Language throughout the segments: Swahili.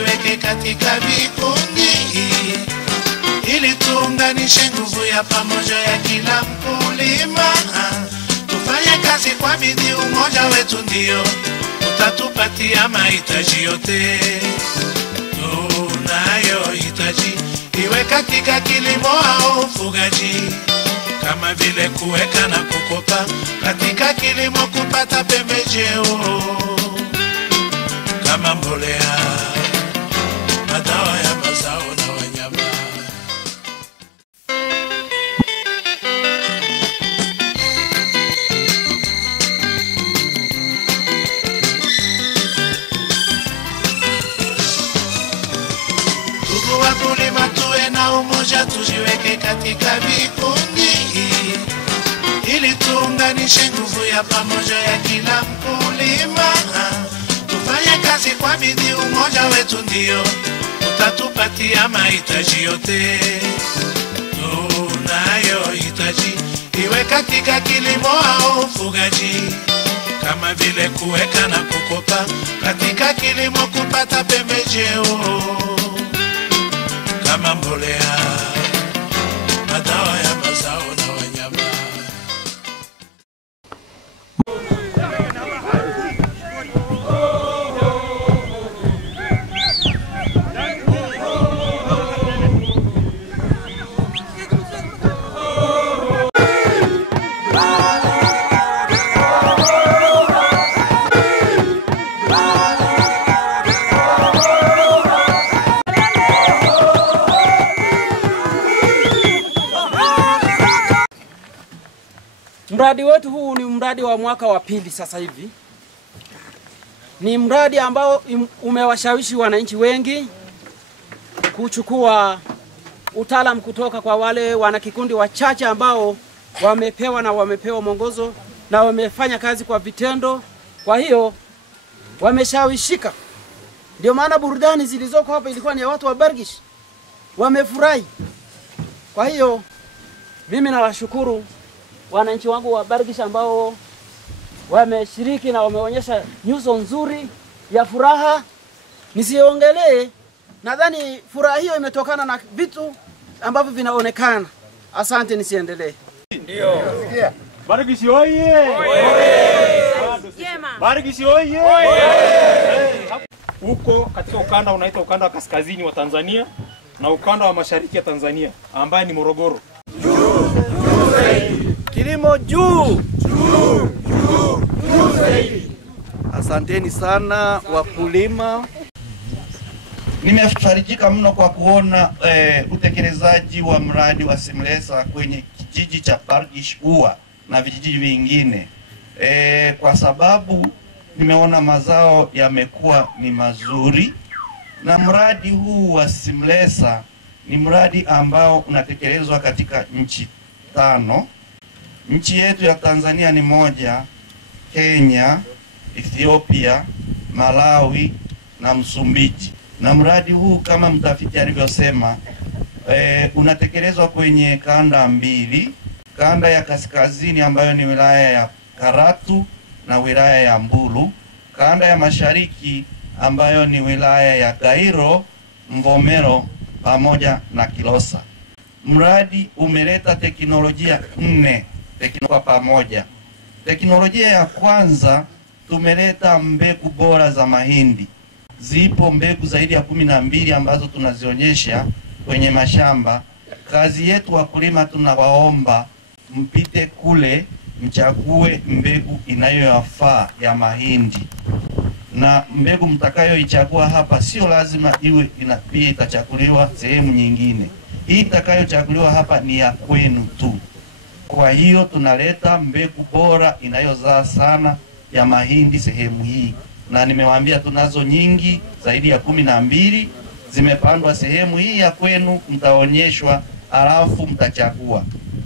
tujiweke katika vikundi ili tuunganishe nguvu ya pamoja ya kila mkulima. Tufanye kazi kwa bidii, umoja wetu ndio utatupatia mahitaji yote tunayohitaji, iwe katika kilimo au ufugaji, kama vile kuweka na kukopa. Katika kilimo kupata pembejeo kama mbolea, madawa ya mazao na wanyama. Ndugu wakulima, tuwe na umoja, tujiweke katika vikundi ili tuunganishe nguvu ya pamoja ya kila mkulima. Tufanye kazi kwa bidii, umoja wetu ndio utatupatia mahitaji yote tunayohitaji, iwe katika kilimo au ufugaji, kama vile kuweka na kukopa. Katika kilimo kupata pembejeo kama mbolea, madawa ya mazao na wanyama. Mradi wetu huu ni mradi wa mwaka wa pili sasa hivi. Ni mradi ambao umewashawishi wananchi wengi kuchukua utaalamu kutoka kwa wale wanakikundi wachache ambao wamepewa mwongozo na wamefanya kazi kwa vitendo. Kwa hiyo wameshawishika. Ndio maana burudani zilizoko hapa ilikuwa ni ya watu wa Bargish. Wamefurahi. Kwa hiyo mimi nawashukuru wananchi wangu wa Bargish ambao wameshiriki na wameonyesha nyuso nzuri ya furaha. Nisiongelee, nadhani furaha hiyo imetokana na vitu ambavyo vinaonekana. Asante, nisiendelee. Ndio. Bargish oye! Bargish oye! Huko katika ukanda unaitwa ukanda wa kaskazini wa Tanzania na ukanda wa mashariki ya Tanzania ambaye ni Morogoro. Kilimo juu zaidi. Asanteni sana wakulima. Nimefarijika mno kwa kuona utekelezaji wa mradi wa Simlesa kwenye kijiji cha Bargish Uwa na vijiji vingine. Kwa sababu nimeona mazao yamekuwa ni mazuri, na mradi huu wa Simlesa ni mradi ambao unatekelezwa katika nchi 5. Nchi yetu ya Tanzania ni moja, Kenya, Ethiopia, Malawi na Msumbiji. Na mradi huu kama mtafiti alivyosema, unatekelezwa kwenye kanda 2, kanda ya kaskazini ambayo ni wilaya ya Karatu na wilaya ya Mbulu, kanda ya mashariki ambayo ni wilaya ya Gairo, Mvomero pamoja na Kilosa. Mradi umeleta teknolojia 4 kwa pamoja. Teknolojia ya kwanza, tumeleta mbegu bora za mahindi. Zipo mbegu zaidi ya 12 ambazo tunazionyesha kwenye mashamba. Kazi yetu wakulima, tunawaomba mpite kule mchague mbegu inayowafaa ya mahindi. Na mbegu mtakayoichagua hapa sio lazima iwe pia itachaguliwa sehemu nyingine. Hii itakayochaguliwa hapa ni ya kwenu tu. Kwa hiyo tunaleta mbegu bora inayozaa sana ya mahindi sehemu hii. Na nimewaambia tunazo nyingi zaidi ya 12 zimepandwa sehemu hii ya kwenu, mtaonyeshwa alafu mtachagua.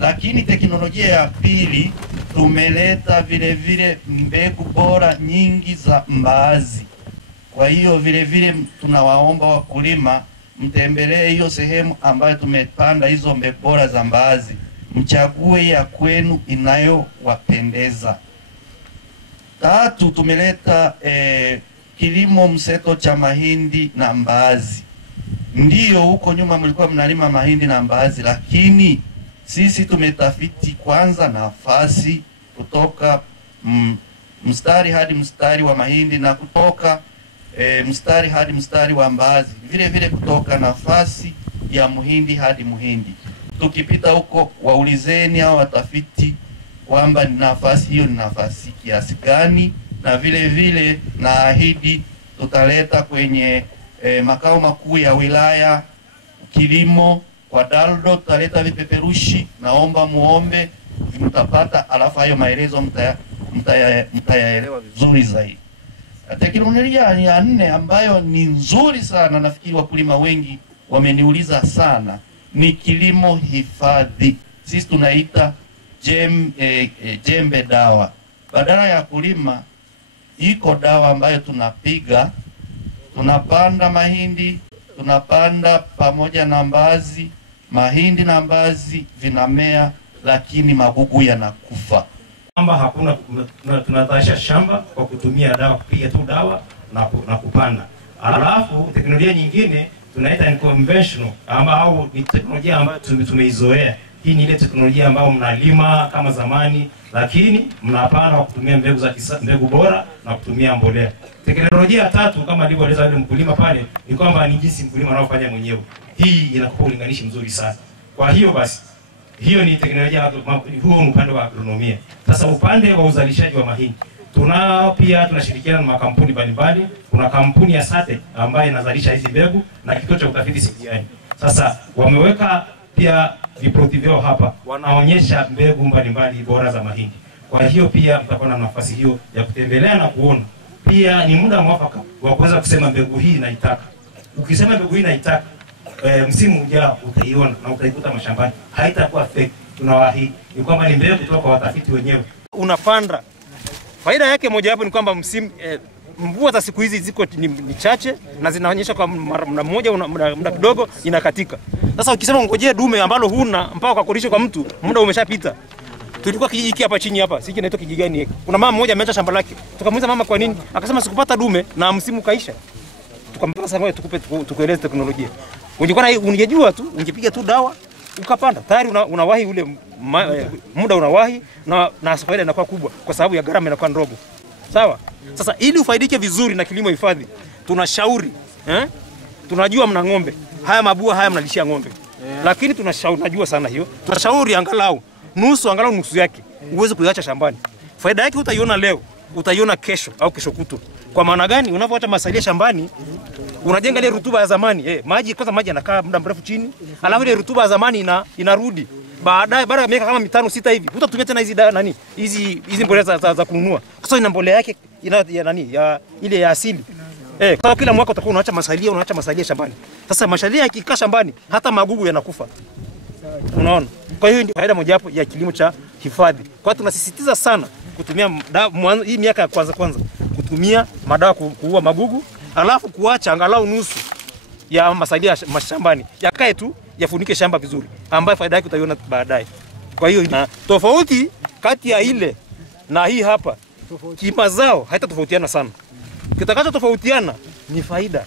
Lakini teknolojia ya pili, tumeleta vile vile mbegu bora nyingi za mbaazi. Kwa hiyo vile vile tunawaomba wakulima mtembelee hiyo sehemu ambayo tumepanda hizo mbegu bora za mbaazi, mchague ya kwenu inayowapendeza. 3, tumeleta kilimo mseto cha mahindi na mbaazi. Ndiyo, huko nyuma mlikuwa mnalima mahindi na mbaazi, lakini sisi tumetafiti kwanza nafasi kutoka mstari hadi mstari wa mahindi na kutoka mstari hadi mstari wa mbaazi, vile vile kutoka nafasi ya muhindi hadi muhindi. Tukipita huko, waulizeni hao watafiti kwamba nafasi hiyo ni nafasi kiasi gani, na vile vile naahidi tutaleta kwenye makao makuu ya wilaya kilimo kwa Daldo, tutaleta vipeperushi. Naomba muombe, mtapata, alafu hayo maelezo mtayaelewa vizuri zaidi. Teknolojia ya 4 ambayo ni nzuri sana, nafikiri wakulima wengi wameniuliza sana, ni kilimo hifadhi. Sisi tunaita jembe dawa. Badala ya kulima, iko dawa ambayo tunapiga, tunapanda mahindi, tunapanda pamoja na mbaazi, mahindi na mbaazi vinamea, lakini magugu yanakufa. Kwamba hakuna, tunatayarisha shamba kwa kutumia dawa, kupiga tu dawa na kupanda. Alafu teknolojia nyingine tunaita ni conventional, au ni teknolojia ambayo tumeizoea. Hii ni ile teknolojia ambayo mnalima kama zamani, lakini mnapanda kwa kutumia mbegu bora na kutumia mbolea. Teknolojia ya 3 kama alivyoeleza yule mkulima pale, ni kwamba ni jinsi mkulima anaofanya mwenyewe. Hii inakupa ulinganishi mzuri sana. Kwa hiyo basi, hiyo ni teknolojia, huo ni upande wa agronomia. Sasa upande wa uzalishaji wa mahindi, tunashirikiana na makampuni mbalimbali. Kuna kampuni ya Sate ambayo inazalisha hizi mbegu na kituo cha utafiti Sidiani. Sasa wameweka pia viproti vyao hapa, wanaonyesha mbegu mbalimbali bora za mahindi. Kwa hiyo pia mtakuwa na nafasi hiyo ya kutembelea na kuona. Pia ni muda mwafaka wa kuweza kusema mbegu hii naitaka. Ukisema mbegu hii naitaka, msimu ujao utaiona na utaikuta mashambani. Haitakuwa fake. Tunawaahidi ni kwamba ni mbegu kutoka kwa watafiti wenyewe. Unapanda. Faida yake moja hapo ni kwamba msimu mvua za siku hizi ziko ni chache na zinaonyesha kwa muda kidogo inakatika. Sasa ukisema ngojee dume ambalo huna mpaka ukakodisha kwa mtu, muda umeshapita. Tulikuwa kijiji hiki hapa chini hapa, sisi kinaitwa kijiji gani? Kuna mama mmoja ameacha shamba lake. Tukamuuliza mama kwa nini? Akasema sikupata dume na msimu kaisha. Tukampa sasa tukueleze teknolojia. Ungejua tu, ungepiga tu dawa ukapanda. Tayari unawahi ule muda unawahi na faida inakuwa kubwa kwa sababu ya gharama inakuwa ndogo. Sawa? Sasa ili ufaidike vizuri na kilimo hifadhi, tunashauri tunajua mna ng'ombe. Haya mabua haya mnalishia ng'ombe. Lakini tunashauri, najua sana hiyo. Tunashauri angalau nusu yake uweze kuiacha shambani. Faida yake utaiona leo, utaiona kesho au kesho kutwa. Kwa maana gani? Unapoacha masalia shambani, unajenga ile rutuba ya zamani. Maji yanakaa muda mrefu chini, alafu ile rutuba ya zamani inarudi. Baada ya miaka kama 5-6 hivi, utatumia tena hizi mbolea za kununua. Sasa ina mbolea yake ile ya asili. Kwa kila mwaka utakuwa unaacha masalia shambani. Sasa masalia yakikaa shambani, hata magugu yanakufa. Unaona? Kwa hiyo ndio faida moja hapo ya kilimo cha hifadhi. Kwa hiyo tunasisitiza sana kutumia hii miaka ya kwanza kutumia madawa kuua magugu, alafu kuacha angalau nusu ya masalia mashambani yakae tu yafunike shamba vizuri, ambayo faida yake utaiona baadaye. Kwa hiyo tofauti kati ya ile na hii hapa, kimazao haitatofautiana sana. Kitakacho tofautiana ni faida.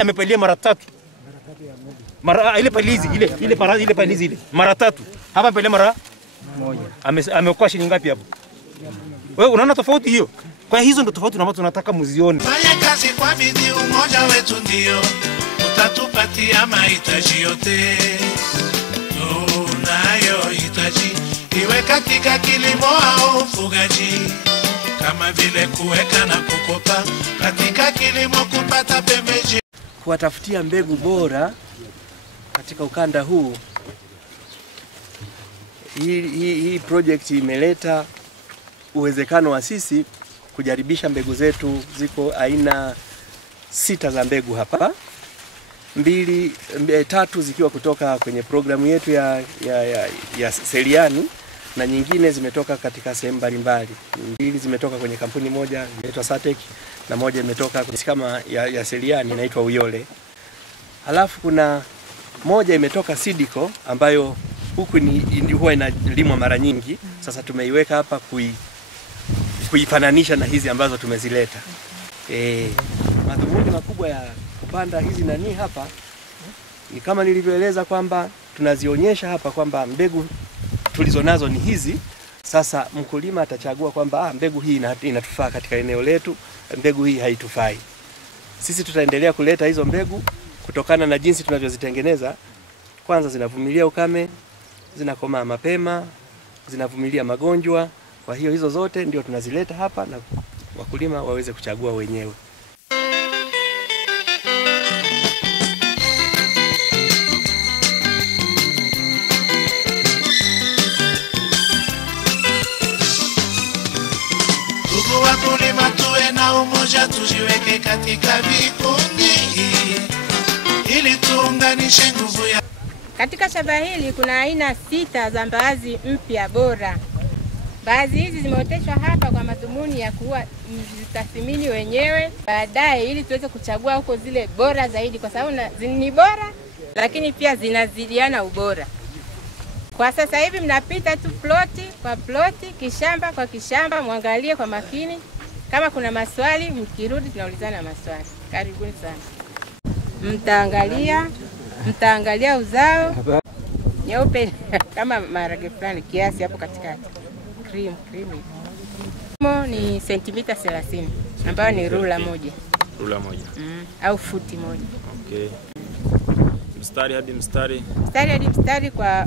Amepalia mara 3. Ile palizi ile mara 3. Hapa amepalia mara 1. Ameokoa shilingi ngapi hapo? Wewe unaona tofauti hiyo? Kwa hizo ndio tofauti ambazo tunataka muzione. Fanya kazi kwa bidii, umoja wetu ndio utatupatia mahitaji yote tunayohitaji, iwe katika kilimo au ufugaji, kama vile kuweka na kukopa, katika kilimo kupata pembejeo, kuwatafutia mbegu bora katika ukanda huu. Hii project imeleta uwezekano wa sisi kujaribisha mbegu zetu. Ziko aina 6 za mbegu hapa, 3 zikiwa kutoka kwenye programu yetu ya Seliani na nyingine zimetoka katika sehemu mbalimbali. 2 zimetoka kwenye kampuni moja inaitwa Satek na moja imetoka kama ya Seliani inaitwa Uyole. Halafu kuna moja imetoka Sidiko ambayo huku huwa inalimwa mara nyingi. Sasa tumeiweka hapa kuifananisha na hizi ambazo tumezileta. Madhumuni makubwa ya kupanda hizi nani hapa ni kama nilivyoeleza kwamba tunazionyesha hapa kwamba mbegu tulizonazo ni hizi. Sasa mkulima atachagua kwamba mbegu hii inatufaa katika eneo letu, mbegu hii haitufai. Sisi tutaendelea kuleta hizo mbegu kutokana na jinsi tunavyozitengeneza. Kwanza zinavumilia ukame, zinakomaa mapema, zinavumilia magonjwa. Kwa hiyo hizo zote ndio tunazileta hapa na wakulima waweze kuchagua wenyewe. Ndugu wakulima, tuwe na umoja, tujiweke katika vikundi ili tuunganishe nguvu ya. Katika shamba hili kuna aina 6 za mbaazi mpya bora. Mbaazi hizi zimeoteshwa hapa kwa madhumuni ya kuwa mzitathmini wenyewe baadaye ili tuweze kuchagua huko zile bora zaidi, kwa sababu ni bora lakini pia zinazidiana ubora. Kwa sasa hivi mnapita tu ploti kwa ploti, kishamba kwa kishamba, muangalie kwa makini. Kama kuna maswali mkirudi tunaulizana maswali. Karibuni sana. Mtaangalia uzao nyeupe kama maharage fulani kiasi hapo katikati. Cream. Ni sentimita 30 ambayo ni rula moja. Au futi moja. Okay. Mstari hadi mstari. Kwa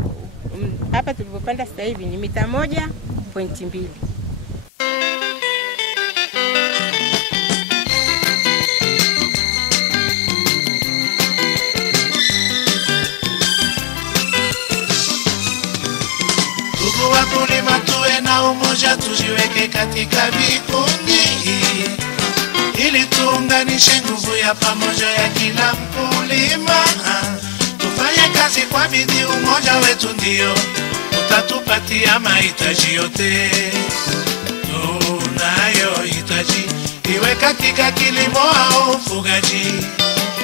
hapa tulipopanda sasa hivi ni mita 1.2. Ndugu wakulima, tuwe na umoja, tujiweke katika vikundi ili tuunganishe nguvu ya pamoja ya kila mkulima. Tufanye kazi kwa bidii, umoja wetu ndio utatupatia mahitaji yote tunayohitaji, iwe katika kilimo au ufugaji,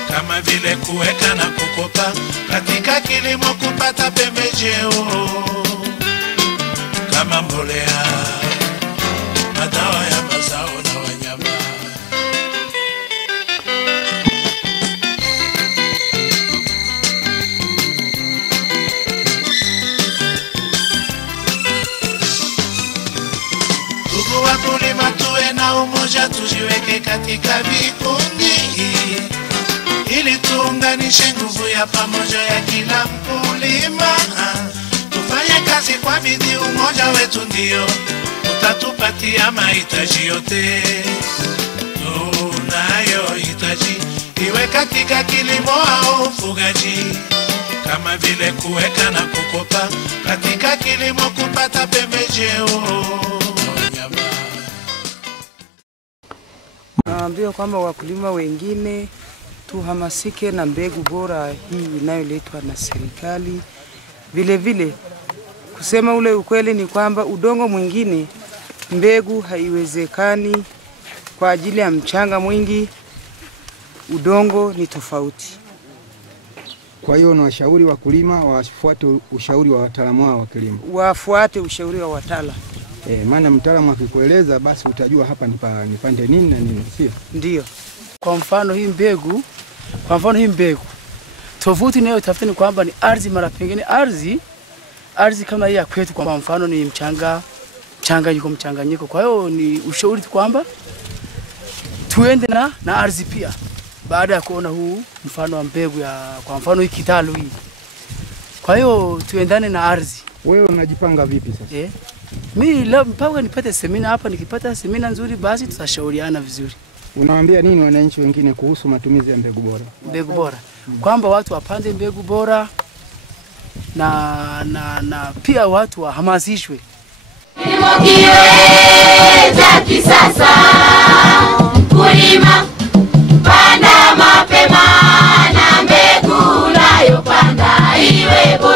kama vile kuweka na kukopa, katika kilimo kupata pembejeo kama mbolea, madawa ya mazao na wanyama. Ndugu wakulima, tuwe na umoja, tujiweke katika vikundi ili tuunganishe nguvu ya pamoja ya kila mkulima. Tufanye kazi kwa bidii, umoja wetu ndio utatupatia mahitaji yote tunayohitaji, iwe katika kilimo au ufugaji, kama vile kuweka na kukopa, katika kilimo kupata pembejeo na wanyama. Naambia kwamba wakulima wengine tuhamasike na mbegu bora hii inayoletwa na serikali. Vile kusema ule ukweli ni kwamba udongo mwingine mbegu haiwezekani kwa ajili ya mchanga mwingi, udongo ni tofauti. Kwa hiyo na washauri wakulima wafuate ushauri wa wataalamu wao wa kilimo. Wafuate ushauri wa wataalamu. Maana mtaalamu akikueleza basi utajua hapa nipande nini na nini, sio? Ndio. Kwa mfano hii mbegu, tofauti inayotafuta ni kwamba ni ardhi, mara pengine ardhi kama hii ya kwetu kwa mfano ni mchanganyiko. Kwa hiyo ni ushauri kwamba tuende na ardhi pia. Baada ya kuona huu mfano wa mbegu ya kwa mfano hii kitalu hii. Kwa hiyo tuendane na ardhi. Wewe unajipanga vipi sasa? Mimi leo mpaka nipate semina hapa, nikipata semina nzuri basi tutashauriana vizuri. Unawaambia nini wananchi wengine kuhusu matumizi ya mbegu bora? Mbegu bora. Kwamba watu wapande mbegu bora na pia watu wahamasishwe. Kilimo kiwe cha kisasa, kulima panda mapema na mbegu unayopanda iwe bora.